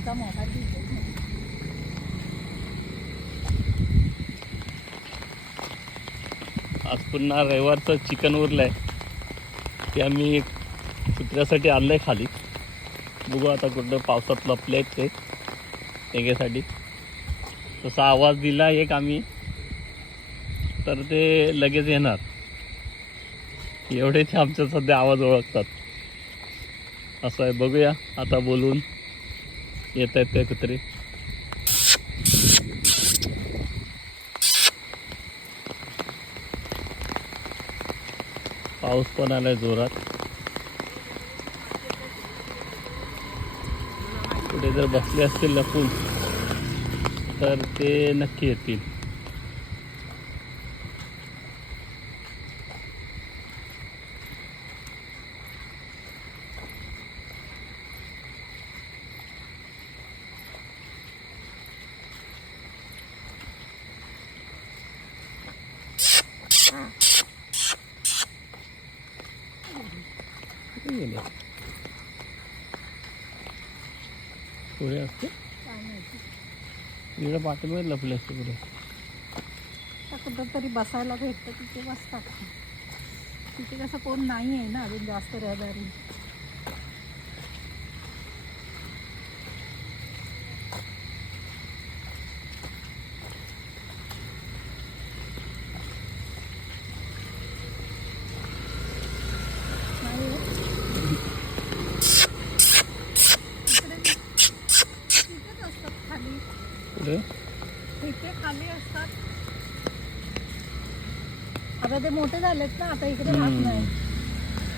तुझा मोबाईल दिसतो आज पुन्हा रविवारचं चिकन उरलं आहे ते आम्ही कुत्र्यासाठी आणलं आहे खाली. बघू आता कुठं पावसात लपले आहेत ते. तेगेसाठी तसा आवाज दिला एक आम्ही. तर ते लगेच येणार. एवढे ते आमच्या सध्या आवाज ओळखतात. असं आहे. बघूया. आता बोलून. येत आहेत काय कुत्रे पाऊस पण आलाय जोरात. कुठे जर बसले असतील लपून तर ते नक्की येतील. कुठे गेले. पुढे असते? काय माहिती इकडे पाठीमध्ये लपले असते पुढे. आता कुठं तरी बसायला भेटतं तिथे बसतात. तिथे कसं कोण नाही आहे ना अजून जास्त रहदारी नाही आहे. इकडे- इथेच असतात खाली पुढे इथे खाली असतात. आता ते मोठे झालेत ना आता इकडे राहत. नाही.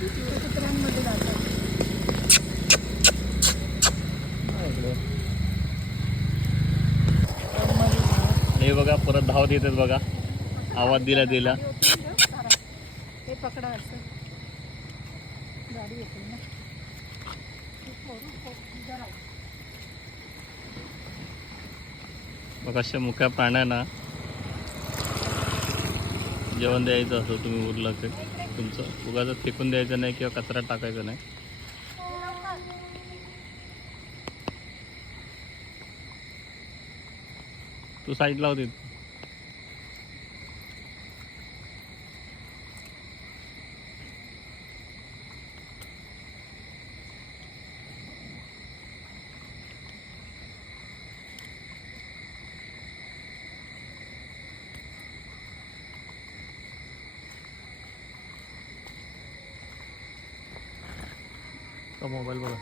इकडे कुत्र्यांमध्ये जातात हे बघा परत धावत येतात बघा. आवाज दिला दिला हे पकडा असं. गाडी येते ना जरा मग अशा मुक्या प्राण्यांना जेवण द्यायचं असं तुम्ही उरलं ते. तुमचं उगाच फेकून द्यायचं नाही किंवा कचरा टाकायचा नाही. तू साईडला होती. मोबाईल बघा